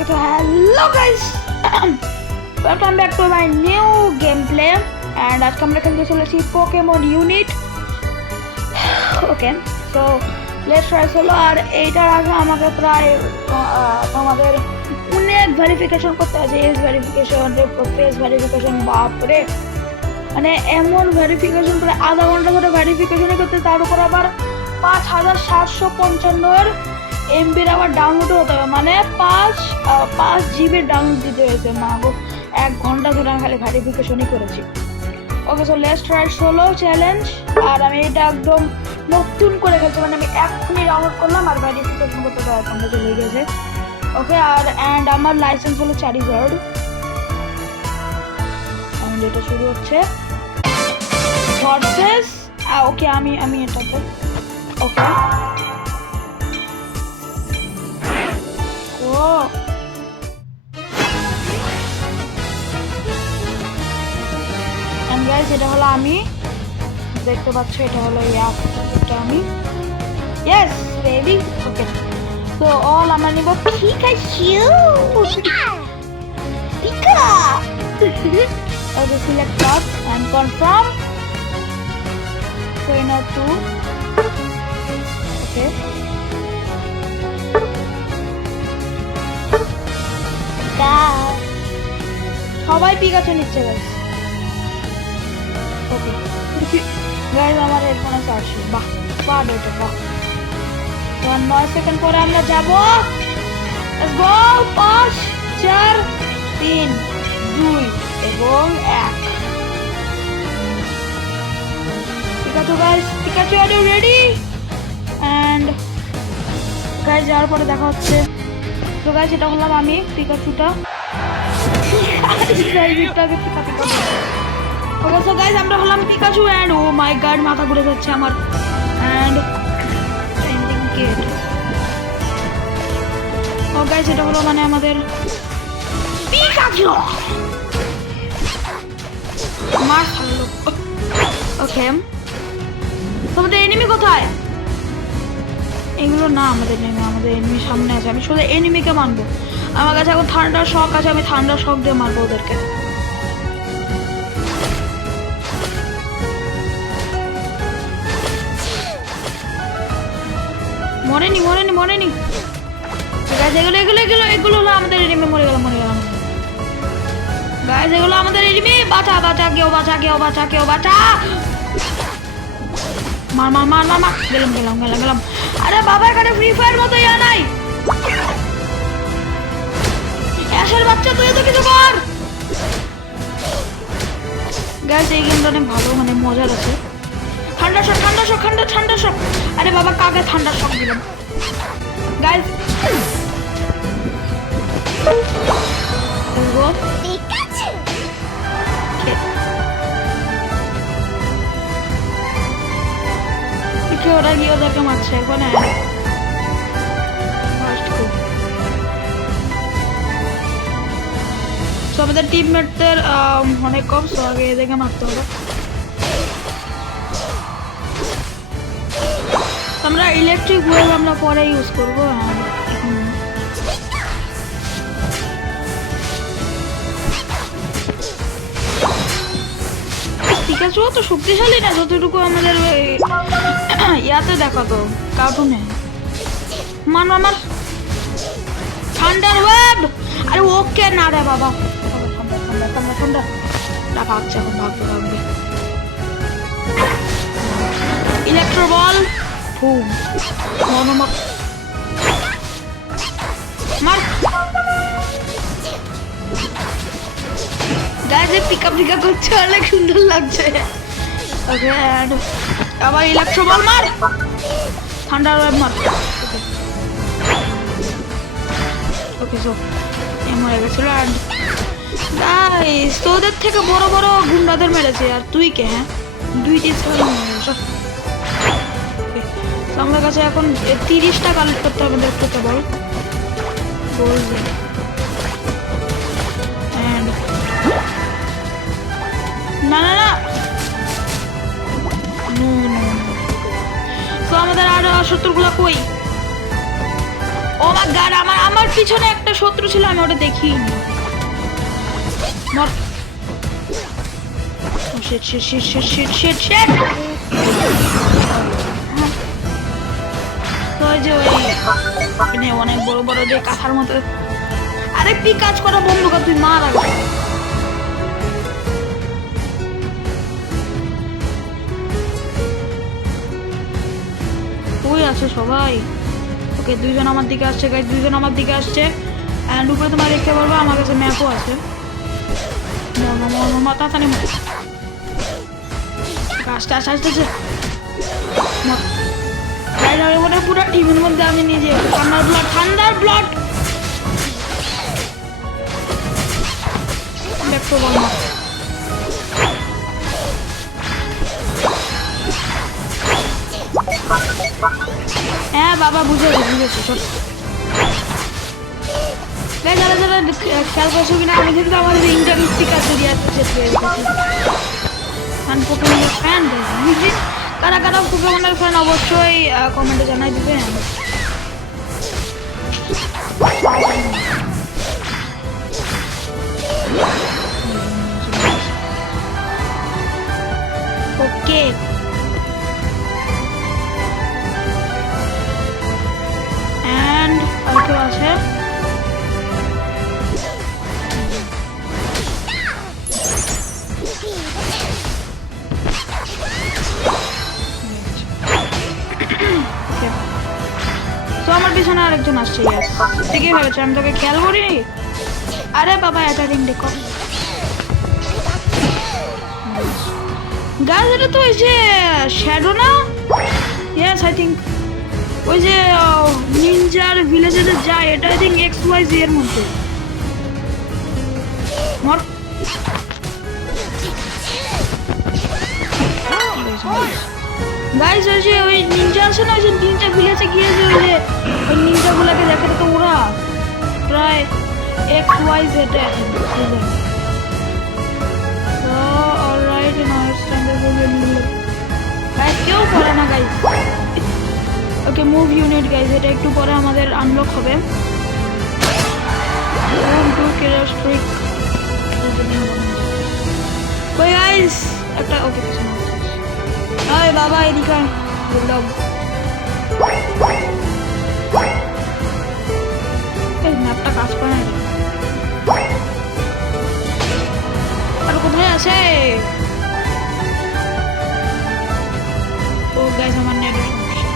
So hello guys, welcome back to my new gameplay and আজকে আমরা খেলতে চলেছি Pokemon Unit. Okay, so let's try solo. আর এইটার আগে আমাকে প্রায় আমাদের অনেক ভেরিফিকেশন করতে আছে, এজ ভেরিফিকেশন, ফেস ভেরিফিকেশন, বাপরে মানে এমন ভেরিফিকেশন করে আধা ঘন্টা ধরে ভেরিফিকেশন করতে, তার উপর আবার 5755 এমবির আবার ডাউনলোড হতে হবে, মানে 5 জিবির ডাউনলোড দিতে হয়েছে। মা গো, 1 ঘন্টা ধরে আমি খালি ভেরিফিকেশনই করেছি। Okay, so let's try solo challenge. আর আমি এটা একদম নতুন করে খেলছি, মানে আমি এখনই ডাউনলোড করলাম আর ভেরিফিকেশন করতে 1 ঘন্টা চলে গেছে। ওকে, আর অ্যান্ড আমার লাইসেন্স হলো চারিজার্ড। এটা শুরু হচ্ছে ভার্সেস। ওকে, আমি এটাতে ওকে ও গাইস, এটা হলো আমি, দেখতে পাচ্ছ এটা হলো এটা আমি। Yes ready. ওকে, তো অল আমরা নিব Pikachu. Pika okay, select class and confirm trainer 2। Okay, সবাই পিকাচু নিচ্ছে গাইস। ওকে গাইস, আমার হেডফোন আছে আসছে। বাহ বাহ বেটা বাহ। 9 সেকেন্ড পরে আমরা যাব। Let's go. 5 4 3 2 এবং 1। Pikachu guys, Pikachu are you ready? And guys যাওয়ার পরে দেখা হচ্ছে। তো গাইস এটা হলাম আমি, পিকাচুটা। ওকে, সো গাইস আমরা হলাম Pikachu and oh my God, মাথা ঘুরে যাচ্ছে আমার। And ending gate. Oh guys এটা হলো মানে আমাদের পিকাচু। মার খালো। ওকে, তোমাদের এনিমি কোথায়? এগুলো না আমাদের এনিমি, আমাদের এনিমি সামনে আছে। আমি শুধু এনিমিকে মারবো। আমার কাছে এখন থান্ডার শক আছে, আমি থান্ডার শক দিয়ে মারবো ওদেরকে। মরেনি মরেনি মরেনি গাইস, এগুলো হলো আমাদের এনিমি। মরে গেল গাইস, এগুলো আমাদের এনিমি। বাঁচা বাঁচা, কেউ বাঁচা, কেউ বাঁচা, কেউ বাঁচা। মার মার মার মার মার। গেলাম। আরে বাবা, এখানে ফ্রি ফায়ার মতো ইয়া নাই। অ্যাশের বাচ্চা, তুই তো কিছু কর। গাইস এই গেমটা অনেক ভালো, মানে মজার আছে। ঠান্ডা শক। আরে বাবা, কাকে ঠান্ডা শক দিলাম গাইস? ওরা গিয়ে ওদেরকে মারছে এখন। আমাদের টিমমেটদের অনেক কম, সো আগে এদেরকে মারতে হবে। আমরা ইলেকট্রিক ওয়েভ আমরা পরে ইউজ করবো। পিকাচু তো শক্তিশালী না, যতটুকু আমাদের ইয়াতে দেখাতো কার্টুনে। মার থান্ডার ওয়েভ। আরে ওকে না রে বাবা, ঠান্ডা ভাগছে, এখন ভাগবে। ইলেকট্রো বল মার। গাইস পিকা করছে, অনেক সুন্দর লাগছে। ওকে, এন্ড আবার ইলেকট্রো বল মার, থান্ডার ওয়েভ মার। ওকে, সো মরে গেছিল। এন্ড গাইস তোদের থেকে বড় গুন্ডাদের মেরেছে, আর তুই কে? হ্যাঁ, 2টি স্কোর মেরেছ। আমার কাছে এখন 30টা কালেক্ট করতে হবে, দেখতে তো বল। না তো আমাদের আর 70 গুলা কই? ও মাই গড, আমার পিছনে একটা শত্রু ছিল, আমি ওটা দেখিনি। Shit shit shit shit shit shit shit. তো ওই যে ওই অনেক বড় বড় যে কাঁথার মতো, আরে তুই কাজ করা বন্ধ কর, তুই মার আগে। ওই আছে সবাই। ওকে, দুইজন আমার দিকে আসছে গাইস, দুইজন আমার দিকে আসছে। এন্ড উপরে তোমরা দেখতে পারবে আমার কাছে ম্যাপও আছে। তাড়াতাড়ি গাছটা আসতেছে। পুরো টিমের মধ্যে আমি নিজে ঠান্ডার ব্লাড দেখতে পারবো। হ্যাঁ বাবা, বুঝেছি বুঝেছি। যারা যারা খেয়াল করছো কিনা, আমি কিন্তু আমাদের ইন্টারেস্টিক আছে ফ্যান। কারা কারা পোকেমনের ফ্যান অবশ্যই কমেন্টে জানাই দিবেন। ওকে, এন্ড আর কেউ আছে? তো আমার পিছনে আরেকজন আসছে। ঠিকই ভেবেছে, আমি তোকে খেয়াল করিনি। আরে বাবা, অ্যাটাকিং দেখো গাছ। এটা তো ওই যে শ্যাডো না? ইয়েস, আই থিঙ্ক ওই যে নিনজার ভিলেজে যে যায়, এটা আই থিঙ্ক XYZ এর মধ্যে। মর। গাইস, ওই যে ওই নিনজা আছে না, ওই যে নিনজা ভিলেজে গিয়েছে, ওই যে ওই নিনজা গুলাকে দেখে তো ওরা প্রায় XYZ এ। So alright, now it's time to move unit. Guys, কেউ করে না গাইস। ওকে, মুভ ইউনিট গাইস, এটা একটু পরে আমাদের আনলক হবে। ওই গাইস একটা ওকে পিছনে। আরে বাবা, এদিকে বললাম এই ম্যাপটা কাজ করে না। আর কোথায় আছে? ও গাইস, আমার নেটের সমস্যা।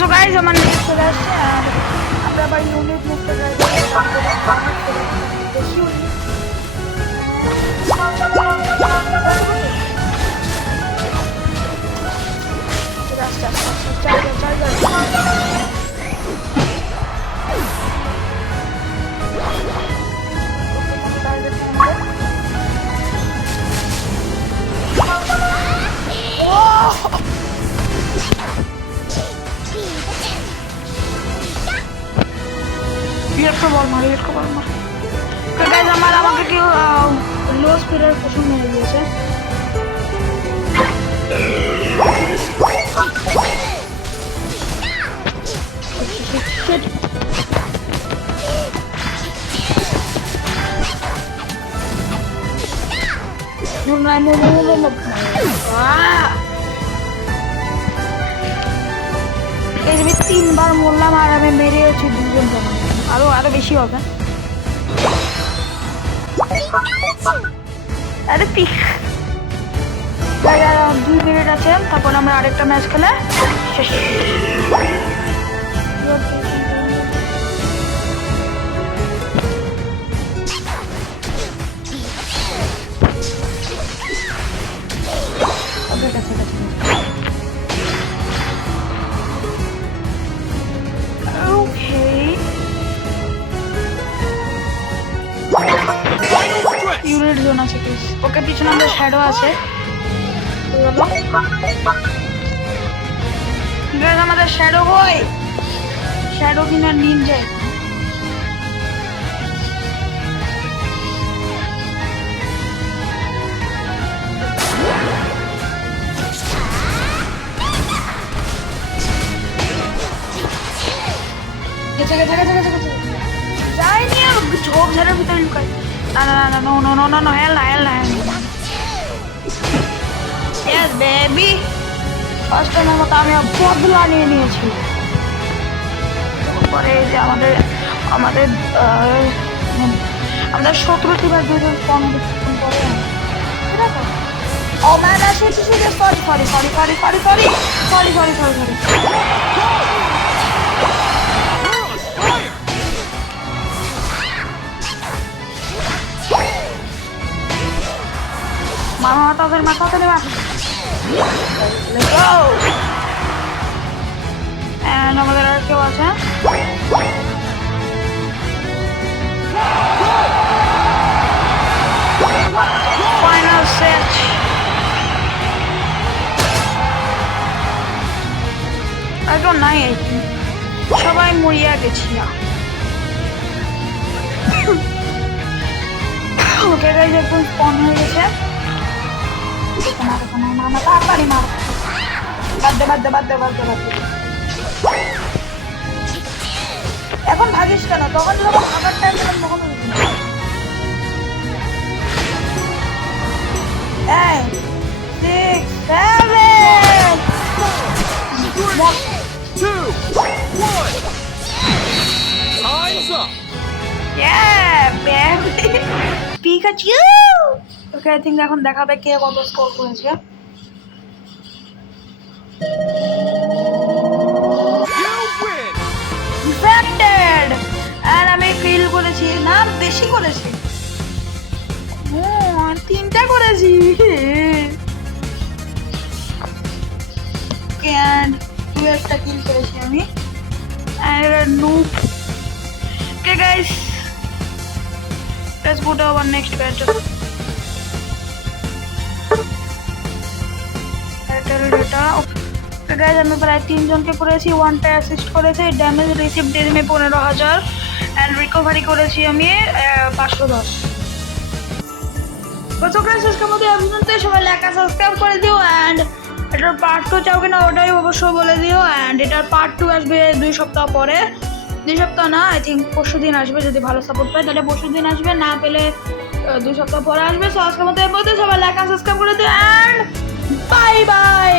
তো গাইস, আমার নেট চলে আসছে। আর আমরা আবার ইউনিট মুভটা ট্রাই করব। আমাকে কেউ লো স্পিডের পোষণ মেরে দিয়েছে। আমি 3 বার মরলাম আর আমি মেরেছি 2 জন। আরো বেশি হবে। আরে 2 মিনিট আছে, তারপর আমরা আরেকটা ম্যাচ খেলে শেষ। ইউনিট জোন আছে প্লিজ। ওকে, পিছনে আমাদের শ্যাডো আছে। আমাদের শ্যাডো বই, শ্যাডো কিনা নিনজা। যাইনি ঝোপ ঝাড়ের ভিতরে লুকাই না না না no no no no no hell না হেল না ইয়েস বেবি ফার্স্ট টাইমের মতো আমি বদলা নিয়ে নিয়েছি পরে এই যে আমাদের আমাদের আমাদের 17টি বার দুজন ফোন পরে ঠিক আছে ও ম্যান আসে sorry sorry sorry sorry sorry sorry sorry sorry sorry sorry sorry মামা তাদের মাথাতে নেওয়া আমাদের আর কেউ আছে ফাইনাল সেট একদম নাই সবাই মরিয়া গেছিলাম ওকে গাইজ একদম স্পন হয়ে গেছে তাড়াতাড়ি মার বাদ দে এখন ভাগিস কেন তখন যখন খাবার টাইম তখন Hey, 6, 7. 2, 1. Time's up. Yeah, baby. Pikachu. Okay, I think এখন দেখাবে কে কত স্কোর করেছে। You win. Defended. আর আমি ফিল করেছি না বেশি করেছি। তিনটা করেছি and 12টা কিল করেছি আমি and noob okay guys let's go to our next battle data okay guys আমি প্রায় 3 জনকে করেছি 1টা অ্যাসিস্ট করেছি ড্যামেজ রিসিভ দিয়েছি 15000 and রিকভারি করেছি আমি 510 তো গাইস আজকের মতো এই পর্যন্তই সবাই লাইক আর সাবস্ক্রাইব করে দিও এন্ড এটার পার্ট 2 চাও কিনা ওটাই অবশ্যই বলে দিও এন্ড এটার পার্ট 2 আসবে 2 সপ্তাহ পরে 2 সপ্তাহ না আই থিংক পরশুদিন আসবে যদি ভালো সাপোর্ট পাই তাহলে পরশুদিন আসবে না পেলে 2 সপ্তাহ পরে আসবে সো আজকের মতো এই পর্যন্ত সবাই লাইক আর সাবস্ক্রাইব করে দিও এন্ড বাই বাই